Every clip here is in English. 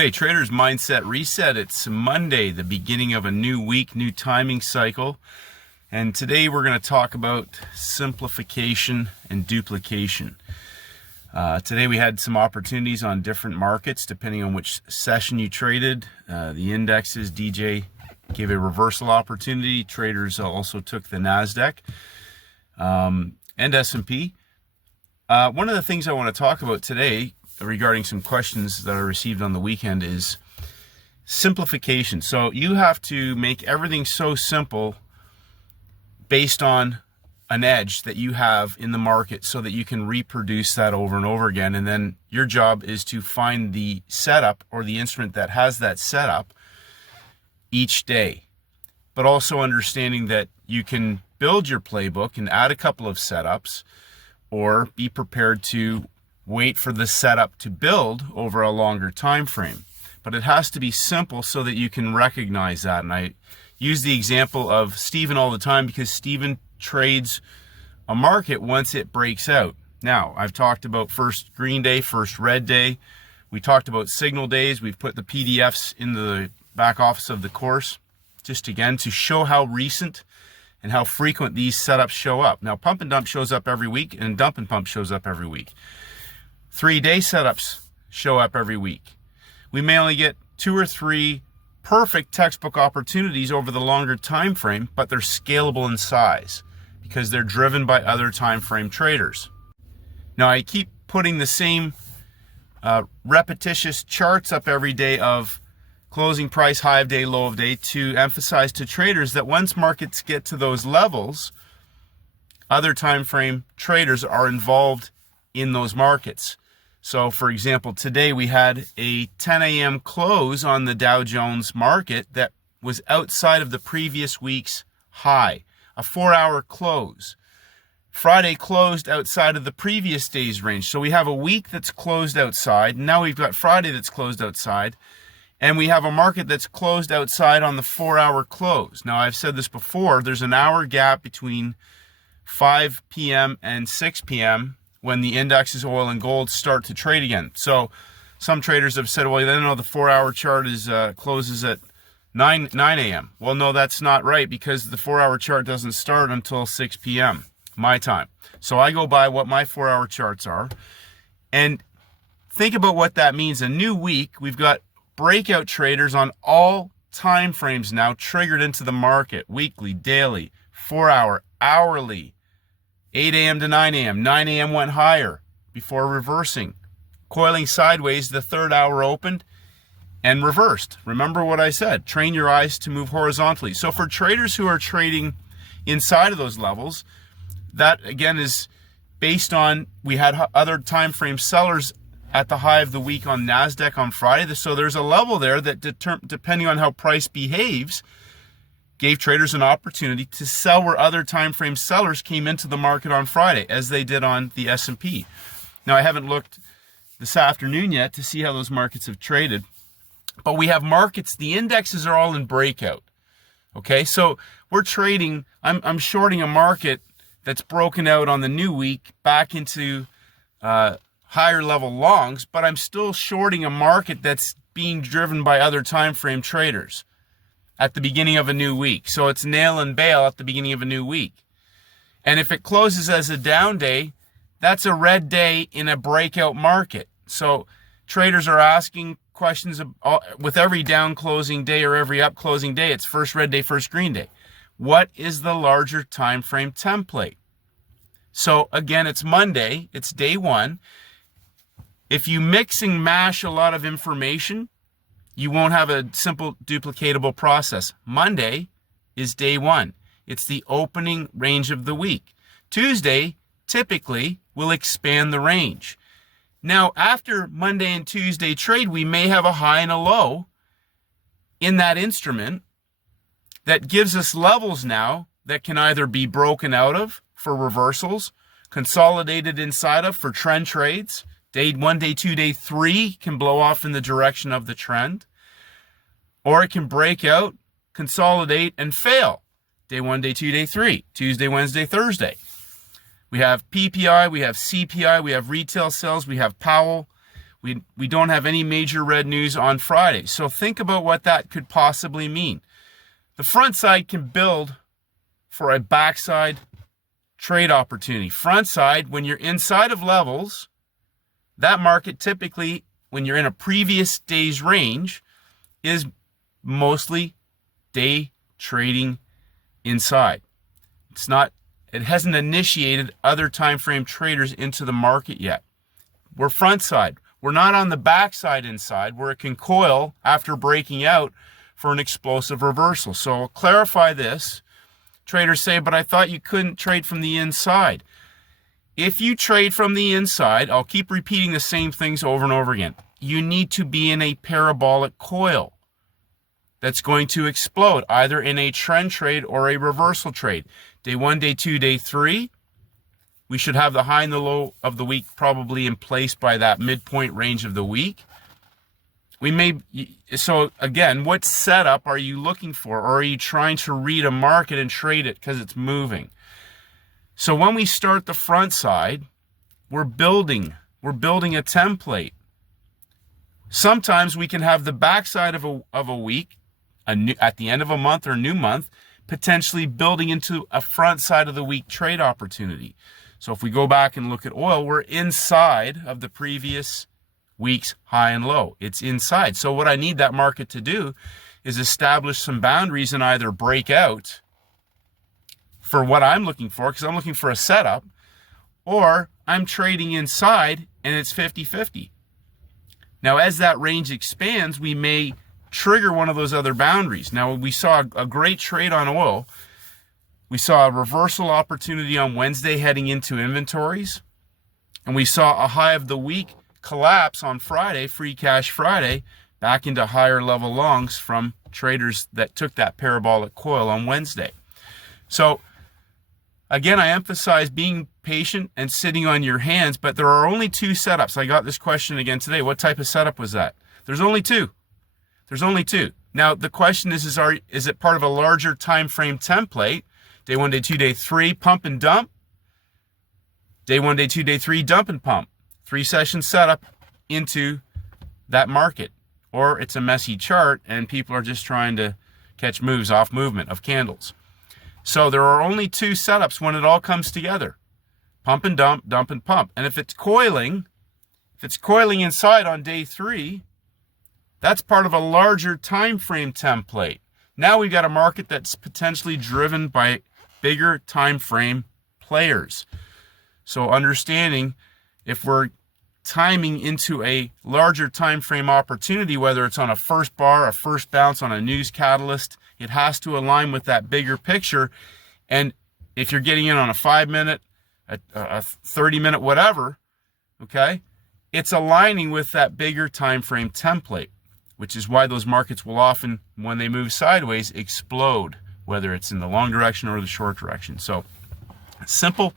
Hey, Traders Mindset Reset. It's Monday, the beginning of a new week, new timing cycle. And today we're going to talk about simplification and duplication. Today we had some opportunities on different markets depending on which session you traded. The indexes, DJ gave a reversal opportunity. Traders also took the NASDAQ and S&P. One of the things I want to talk about today regarding some questions that I received on the weekend is simplification. So you have to make everything so simple based on an edge that you have in the market so that you can reproduce that over and over again. And then your job is to find the setup or the instrument that has that setup each day. But also understanding that you can build your playbook and add a couple of setups, or be prepared to wait for the setup to build over a longer time frame. But it has to be simple so that you can recognize that. And I use the example of Stephen all the time because Stephen trades a market once it breaks out. Now, I've talked about first green day, first red day. We talked about signal days. We've put the PDFs in the back office of the course, just again to show how recent and how frequent these setups show up. Now, pump and dump shows up every week, and dump and pump shows up every week. 3-day setups show up every week. We may only get 2 or 3 perfect textbook opportunities over the longer time frame, but they're scalable in size because they're driven by other time frame traders. Now, I keep putting the same repetitious charts up every day of closing price, high of day, low of day, to emphasize to traders that once markets get to those levels, other time frame traders are involved in those markets. So for example, today we had a 10 a.m. close on the Dow Jones market that was outside of the previous week's high, a 4-hour close. Friday closed outside of the previous day's range. So we have a week that's closed outside. And now we've got Friday that's closed outside. And we have a market that's closed outside on the 4-hour close. Now, I've said this before, there's an hour gap between 5 p.m. and 6 p.m. when the indexes, oil and gold, start to trade again. So some traders have said, well, then the 4-hour chart is closes at 9 a.m. Well, no, that's not right, because the 4-hour chart doesn't start until 6 p.m. my time. So I go by what my 4-hour charts are. And think about what that means. A new week, we've got breakout traders on all time frames now triggered into the market: weekly, daily, 4-hour, hourly, 8 a.m. to 9 a.m. 9 a.m. went higher before reversing. Coiling sideways, the 3rd hour opened and reversed. Remember what I said, train your eyes to move horizontally. So for traders who are trading inside of those levels, that again is based on, we had other time frame sellers at the high of the week on NASDAQ on Friday. So there's a level there that depending on how price behaves, gave traders an opportunity to sell where other time frame sellers came into the market on Friday, as they did on the S&P. Now, I haven't looked this afternoon yet to see how those markets have traded, but we have markets, the indexes are all in breakout. Okay, so we're trading, I'm shorting a market that's broken out on the new week back into higher level longs, but I'm still shorting a market that's being driven by other time frame traders at the beginning of a new week. So it's nail and bail at the beginning of a new week. And if it closes as a down day, that's a red day in a breakout market. So traders are asking questions with every down closing day or every up closing day. It's first red day, first green day. What is the larger time frame template? So again, it's Monday, it's day 1. If you mix and mash a lot of information, you won't have a simple duplicatable process. Monday is day 1. It's the opening range of the week. Tuesday typically will expand the range. Now, after Monday and Tuesday trade, we may have a high and a low in that instrument that gives us levels now that can either be broken out of for reversals, consolidated inside of for trend trades. Day 1, day 2, day 3 can blow off in the direction of the trend, or it can break out, consolidate, and fail. Day 1, day 2, day 3, Tuesday, Wednesday, Thursday. We have PPI, we have CPI, we have retail sales, we have Powell, We don't have any major red news on Friday. So think about what that could possibly mean. The front side can build for a backside trade opportunity. Front side, when you're inside of levels, that market typically, when you're in a previous day's range, is mostly day trading inside. It hasn't initiated other time frame traders into the market yet. We're front side. We're not on the back side inside where it can coil after breaking out for an explosive reversal. So I'll clarify this. Traders say, but I thought you couldn't trade from the inside. If you trade from the inside, I'll keep repeating the same things over and over again. You need to be in a parabolic coil that's going to explode, either in a trend trade or a reversal trade. Day 1, day 2, day 3, we should have the high and the low of the week probably in place by that midpoint range of the week. So again, what setup are you looking for? Or are you trying to read a market and trade it because it's moving? So when we start the front side, we're building a template. Sometimes we can have the backside of a week, at the end of a month or new month, potentially building into a front side of the week trade opportunity. So if we go back and look at oil, we're inside of the previous week's high and low. It's inside. So what I need that market to do is establish some boundaries and either break out for what I'm looking for, because I'm looking for a setup, or I'm trading inside and it's 50-50. Now, as that range expands, we may trigger one of those other boundaries. Now, we saw a great trade on oil. We saw a reversal opportunity on Wednesday heading into inventories. And we saw a high of the week collapse on Friday, Free Cash Friday, back into higher level longs from traders that took that parabolic coil on Wednesday. So again, I emphasize being patient and sitting on your hands, but there are only two setups. I got this question again today. What type of setup was that? There's only two. There's only two. Now, the question is it part of a larger time frame template? Day 1, day 2, day 3, pump and dump. Day 1, day 2, day 3, dump and pump. 3-session setup into that market. Or it's a messy chart and people are just trying to catch moves off movement of candles. So there are only two setups when it all comes together. Pump and dump, dump and pump. And if it's coiling inside on day 3, that's part of a larger time frame template. Now we've got a market that's potentially driven by bigger time frame players. So understanding if we're timing into a larger time frame opportunity, whether it's on a first bar, a first bounce, on a news catalyst, it has to align with that bigger picture. And if you're getting in on a 5-minute, a 30-minute, whatever, okay, it's aligning with that bigger time frame template, which is why those markets will often, when they move sideways, explode, whether it's in the long direction or the short direction. So simple,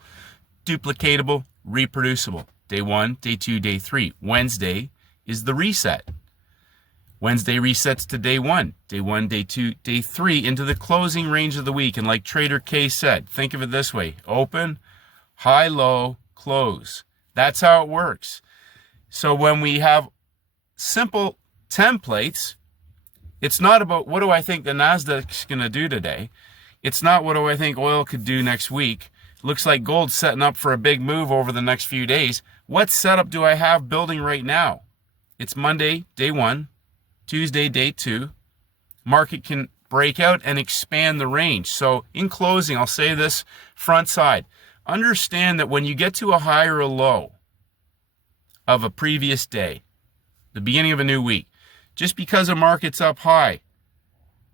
duplicatable, reproducible. Day 1, day 2, day 3. Wednesday is the reset. Wednesday resets to day 1. Day 1, day 2, day 3 into the closing range of the week. And like Trader K said, think of it this way. Open, high, low, close. That's how it works. So when we have simple templates, it's not about what do I think the Nasdaq's going to do today. It's not what do I think oil could do next week. Looks like gold's setting up for a big move over the next few days. What setup do I have building right now? It's Monday, day 1, Tuesday, day 2. Market can break out and expand the range. So in closing, I'll say this front side. Understand that when you get to a high or a low of a previous day, the beginning of a new week, just because a market's up high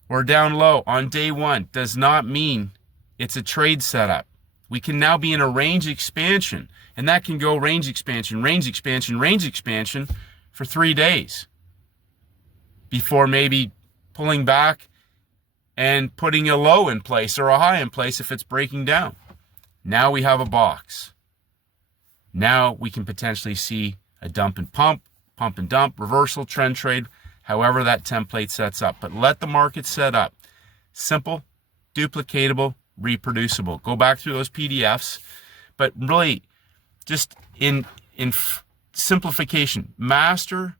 or down low on day 1 does not mean it's a trade setup. We can now be in a range expansion, and that can go range expansion, range expansion, range expansion for 3 days before maybe pulling back and putting a low in place or a high in place if it's breaking down. Now we have a box. Now we can potentially see a dump and pump and dump, reversal, trend trade, however that template sets up. But let the market set up. Simple, duplicatable, reproducible. Go back through those PDFs, but really just in simplification. Master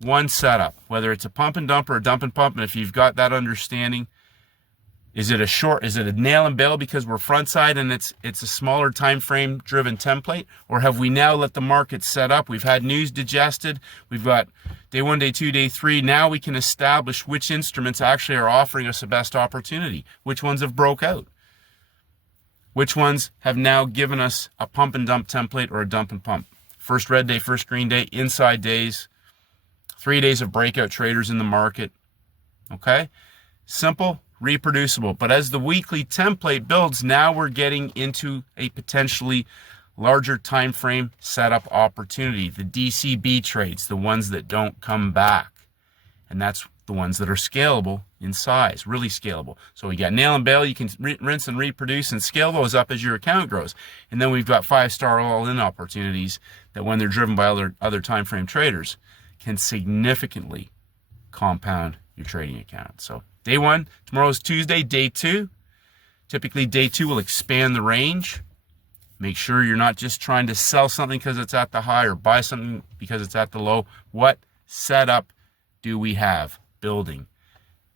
one setup, whether it's a pump and dump or a dump and pump. And if you've got that understanding, is it a nail and bail because we're front side and it's a smaller time frame driven template? Or have we now let the market set up? We've had news digested. We've got day 1, day 2, day 3. Now we can establish which instruments actually are offering us the best opportunity. Which ones have broke out? Which ones have now given us a pump and dump template or a dump and pump? First red day, first green day, inside days, 3 days of breakout traders in the market. Okay? Simple, reproducible. But as the weekly template builds, now we're getting into a potentially larger time frame setup opportunity. The DCB trades, the ones that don't come back. And that's the ones that are scalable in size, really scalable. So we got nail and bail, you can rinse and reproduce and scale those up as your account grows. And then we've got 5-star all-in opportunities that when they're driven by other time frame traders can significantly compound your trading account. So day 1, tomorrow's Tuesday. Day 2, typically day 2 will expand the range. Make sure you're not just trying to sell something because it's at the high or buy something because it's at the low. What setup do we have building?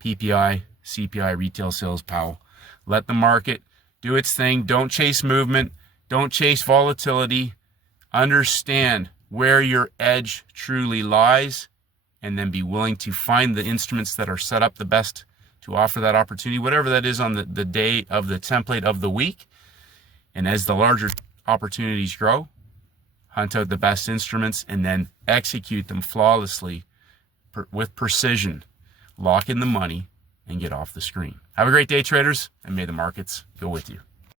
PPI, CPI, retail sales, Powell. Let the market do its thing. Don't chase movement. Don't chase volatility. Understand where your edge truly lies, and then be willing to find the instruments that are set up the best to offer that opportunity, whatever that is on the day of the template of the week. And as the larger opportunities grow, hunt out the best instruments and then execute them flawlessly with precision. Lock in the money and get off the screen. Have a great day, traders, and may the markets go with you.